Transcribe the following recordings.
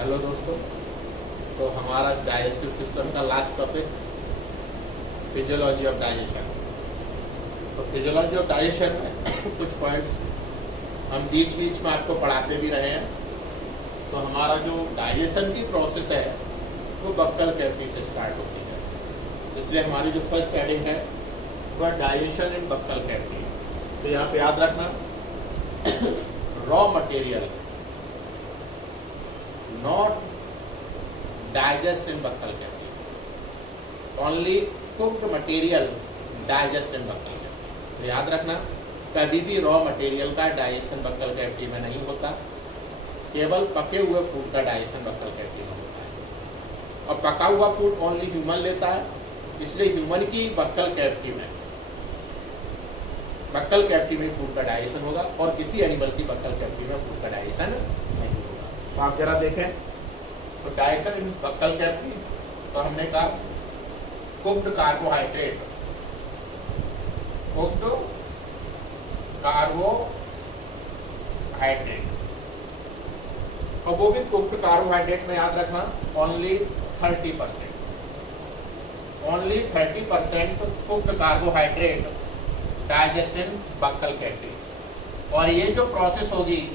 Hello दोस्तों, तो हमारा डाइजेस्टिव सिस्टम का last topic physiology of digestion. तो फिजियोलॉजी ऑफ डाइजेशन में कुछ पॉइंट्स हम बीच बीच में आपको पढ़ाते भी रहे हैं। तो हमारा जो डाइजेशन की प्रोसेस है वो बक्कल कैविटी से स्टार्ट होती है, इसलिए हमारी जो फर्स्ट हेडिंग है वह डाइजेशन इन बक्कल कैविटी। तो यहाँ पे याद रखना, raw material not digest in buccal cavity, only cooked material digest in buccal cavity। तो याद रखना, कभी भी रॉ मटेरियल का डाइजेशन बक्कल कैविटी में नहीं होता, केवल पके हुए फूड का डाइजेशन बक्कल कैविटी में होता है। और पका हुआ फूड ओनली ह्यूमन लेता है, इसलिए ह्यूमन की बक्कल कैविटी में फूड का डाइजेशन होगा और किसी एनिमल की बक्कल कैविटी में फूड का डाइजेशन नहीं होगा। तो आप जरा देखें, तो डाइजेशन इन बक्कल कैविटी, तो हमने कहा कुक्ड कार्बोहाइड्रेट, और वो भी कुक्ड कार्बोहाइड्रेट में याद रखना ओनली 30% कुक्ड कार्बोहाइड्रेट डाइजेस्ट इन बक्कल कैविटी। और ये जो प्रोसेस होगी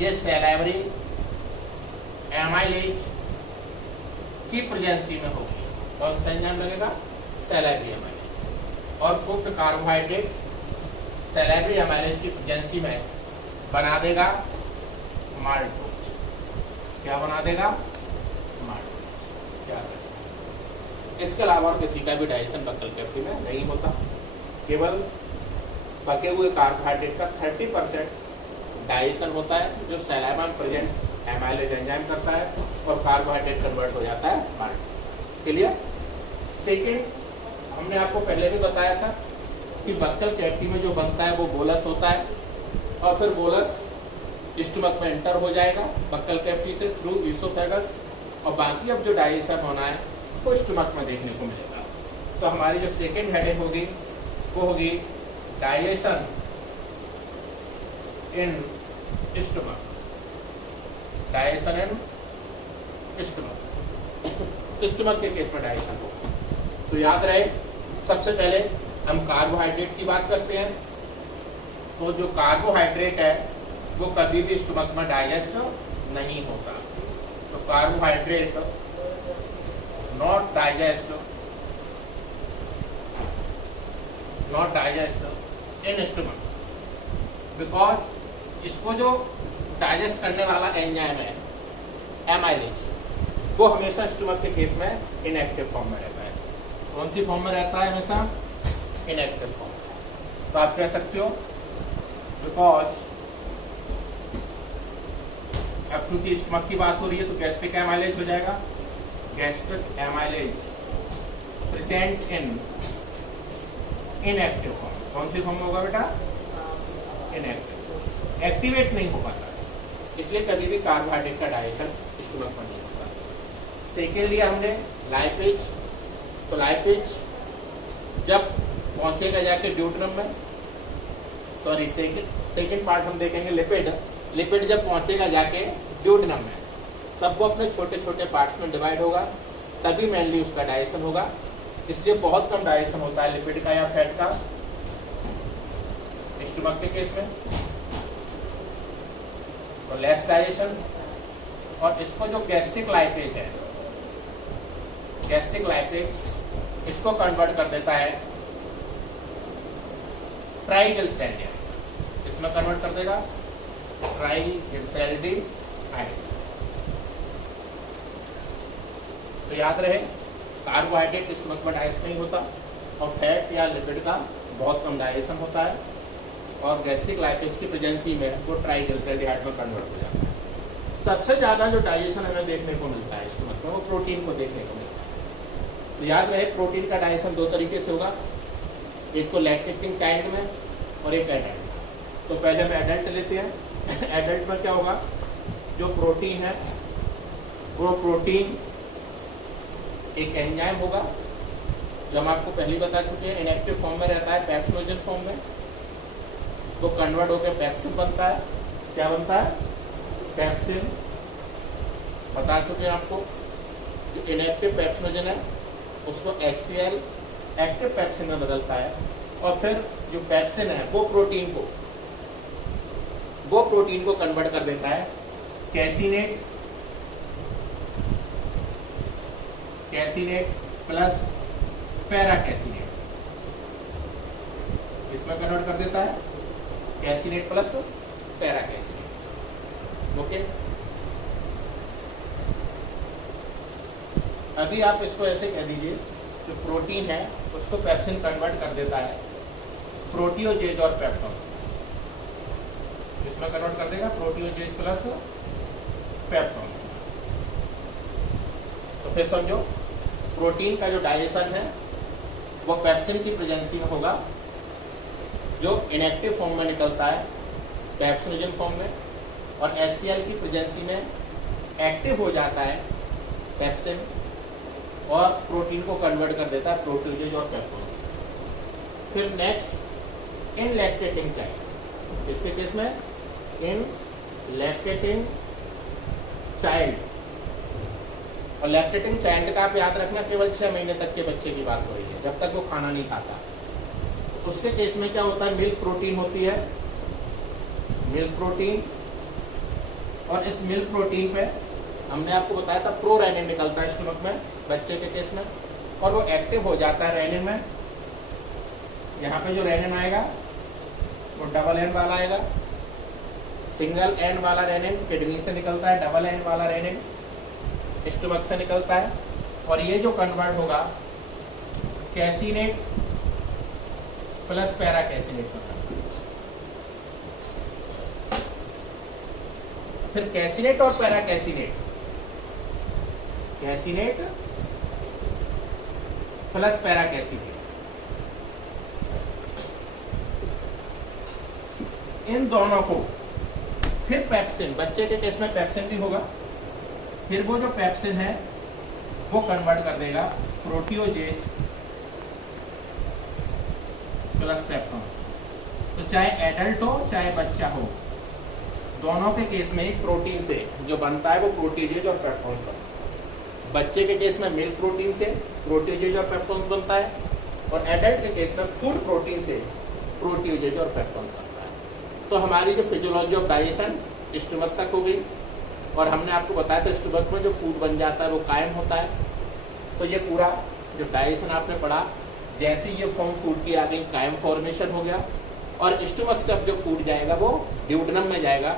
ये सैलाइवरी एमाइलेज की प्रेजेंसी में होगी। कौन सा एंजाइम लगेगा? Salivary amylase. और कुक्ड कार्बोहाइड्रेट सैलाइवरी एमाइलेज की प्रेजेंसी में बना देगा माल्टोज। क्या बना देगा? माल्टोज। क्या इसके अलावा और किसी का भी डाइजेशन बक्कल कैविटी में नहीं होता, केवल पके हुए कार्बोहाइड्रेट का 30% डाइजेशन होता है, जो सैलाइवा में प्रेजेंट एमाइलेज एंजाइम करता है और कार्बोहाइड्रेट कन्वर्ट हो जाता है माल्टोज। क्लियर? सेकेंड, हमने आपको पहले भी बताया था कि बक्कल कैविटी में जो बनता है वो बोलस होता है, और फिर बोलस स्टमक में एंटर हो जाएगा बक्कल कैविटी से थ्रू ईसोफेगस, और बाकी अब जो डाइजेशन होना है वो स्टमक में देखने को मिलेगा। तो हमारी जो सेकेंड हेडिंग होगी वो होगी digestion in stomach. Digestion in stomach के केस में डाइजेशन होगा। तो याद रहे, सबसे पहले हम कार्बोहाइड्रेट की बात करते हैं। तो जो कार्बोहाइड्रेट है वो कभी भी स्टमक में डाइजेस्ट नहीं होता। तो carbohydrate not digest in stomach, because इसको जो डाइजेस्ट करने वाला एंजाइम है एमाइलेज, वो हमेशा स्टमक के केस में इनएक्टिव फॉर्म में रहता है। कौन सी फॉर्म में रहता है? हमेशा इनएक्टिव फॉर्म। तो आप कह सकते हो बिकॉज अब चूंकि स्टमक की बात हो रही है तो गैस्ट्रिक एमाइलेज हो जाएगा। Gastric amylase present in inactive form. कौन सी फॉर्म में होगा बेटा? इनएक्टिव, एक्टिवेट नहीं हो पाता, इसलिए कभी भी कार्बोहाइड्रेट का डाइजेशन स्टमक में नहीं होता। सेकेंड लिया हमने लाइपेज। तो लाइपेज जब पहुंचेगा जाके ड्यूटेनम में, सॉरी सेकेंड पार्ट हम देखेंगे लिपिड जब पहुंचेगा जाके ड्यूटेनम में, तब वो अपने छोटे छोटे पार्ट्स में डिवाइड होगा, तभी मेनली उसका डाइजेशन होगा। इसलिए बहुत कम डाइजेशन होता है लिपिड का या फैट का स्टमक के केस में, तो लेस डाइजेशन। और इसको जो गैस्ट्रिक लाइपेज है, गैस्ट्रिक लाइपेज इसको कन्वर्ट कर देता है ट्राइग्लिसराइड। इसमें कन्वर्ट कर देगा ट्राइग्लिसराइड। तो याद रहे, कार्बोहाइड्रेट स्टमक में डाइजेस्ट नहीं होता, और फैट या लिपिड का बहुत कम डाइजेशन होता है, और गैस्ट्रिक लाइपेज की प्रेजेंसी में वो ट्राइग्लिसराइड में कन्वर्ट हो जाता है। सबसे ज्यादा जो डाइजेशन हमें देखने को मिलता है स्टमक में वो प्रोटीन को देखने को मिलता है। तो याद रहे, प्रोटीन का डाइजेशन दो तरीके से होगा, एक तो लैक्टेटिंग चाइल्ड में और एक एडल्ट। तो पहले हम एडल्ट लेते हैं। एडल्ट में क्या होगा, जो प्रोटीन है वो प्रोटीन एक एंजाइम होगा, जो हम आपको पहले बता चुके हैं इनएक्टिव फॉर्म में रहता है, पैप्सिनोजन फॉर्म में। तो कन्वर्ट होकर पैप्सिन बनता है। क्या बनता है? पैप्सिन। बता चुके हैं आपको। जो इनएक्टिव पेप्सिनोजन है उसको HCl एक्टिव पेप्सिन में बदलता है, और फिर जो पेप्सिन है वो प्रोटीन को कन्वर्ट कर देता है कैसिनेट प्लस पैराकैसिनेट। इसमें कन्वर्ट कर देता है कैसिनेट प्लस पैराकैसिनेट। ओके, अभी आप इसको ऐसे कह दीजिए, जो प्रोटीन है उसको पेप्सिन कन्वर्ट कर देता है प्रोटियोजेज और पेप्टोन्स। इसमें कन्वर्ट कर देगा प्रोटियोजेज प्लस पेप्टोन्स। तो फिर समझो, प्रोटीन का जो डाइजेशन है वो पेप्सिन की प्रेजेंसी में होगा, जो इनएक्टिव फॉर्म में निकलता है पेप्सिनोजन फॉर्म में, और HCl की प्रेजेंसी में एक्टिव हो जाता है पेप्सिन और प्रोटीन को कन्वर्ट कर देता है प्रोटीजेज और पेप्टोन्स। फिर नेक्स्ट, इन लैक्टेटिंग चाइल्ड, इसके केस में इन लैक्टेटिंग चाइल्ड, और लैक्टेटिंग चाइल्ड का आप याद रखना केवल 6 महीने तक के बच्चे की बात हो रही है, जब तक वो खाना नहीं खाता। उसके केस में क्या होता है, मिल्क प्रोटीन होती है, मिल्क प्रोटीन, और इस मिल्क प्रोटीन पे हमने आपको बताया था प्रोरेनिन निकलता है स्टमक में बच्चे के केस में, और वो एक्टिव हो जाता है रेनिन में। यहाँ पे जो रेनिन आएगा वो डबल एन वाला आएगा। सिंगल एन वाला रेनिन किडनी से निकलता है, डबल एन वाला रेनिन स्टमक से निकलता है, और ये जो कन्वर्ट होगा कैसिनेट प्लस पैराकैसिनेट में। फिर कैसिनेट और पैराकैसिनेट, कैसिनेट प्लस पैराकैसिनेट, इन दोनों को फिर पेप्सिन, बच्चे के केस में पेप्सिन भी होगा, फिर वो जो पेप्सिन है वो कन्वर्ट कर देगा प्रोटियोजेज प्लस पेप्टोन्स। तो चाहे एडल्ट हो चाहे बच्चा हो, दोनों के केस में एक प्रोटीन से जो बनता है वो प्रोटीजेज और पेप्टोन्स बनता है। बच्चे के केस में मिल्क प्रोटीन से प्रोटीजेज और पेप्टोन्स बनता है, और एडल्ट के केस में फूड प्रोटीन से प्रोटीजेज और पेप्टोन्स बनता है। तो हमारी जो फिजियोलॉजी ऑफ डाइजेशन स्टमक तक हो गई, और हमने आपको बताया था स्टमक में जो फूड बन जाता है वो कायम होता है। तो ये पूरा जो डाइजेशन आपने पढ़ा, जैसे ये फॉर्म फूड की आ गई, कायम फॉर्मेशन हो गया, और स्टमक से अब जो फूड जाएगा वो ड्यूडेनम में जाएगा,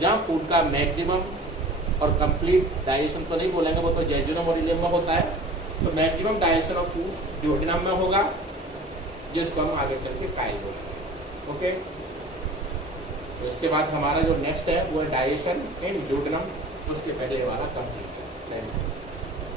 जहाँ फूड का मैक्सिमम और कंप्लीट डाइजेशन तो नहीं बोलेंगे, वो तो जेजुनम और इलियम में होता है। तो maximum digestion of food duodenum में होगा, जिसको हम आगे चल के काइल बोलेंगे। ओके, उसके बाद हमारा जो नेक्स्ट है वो है डाइजेशन इन ड्यूडेनम, उसके पहले वाला कंप्लीट है।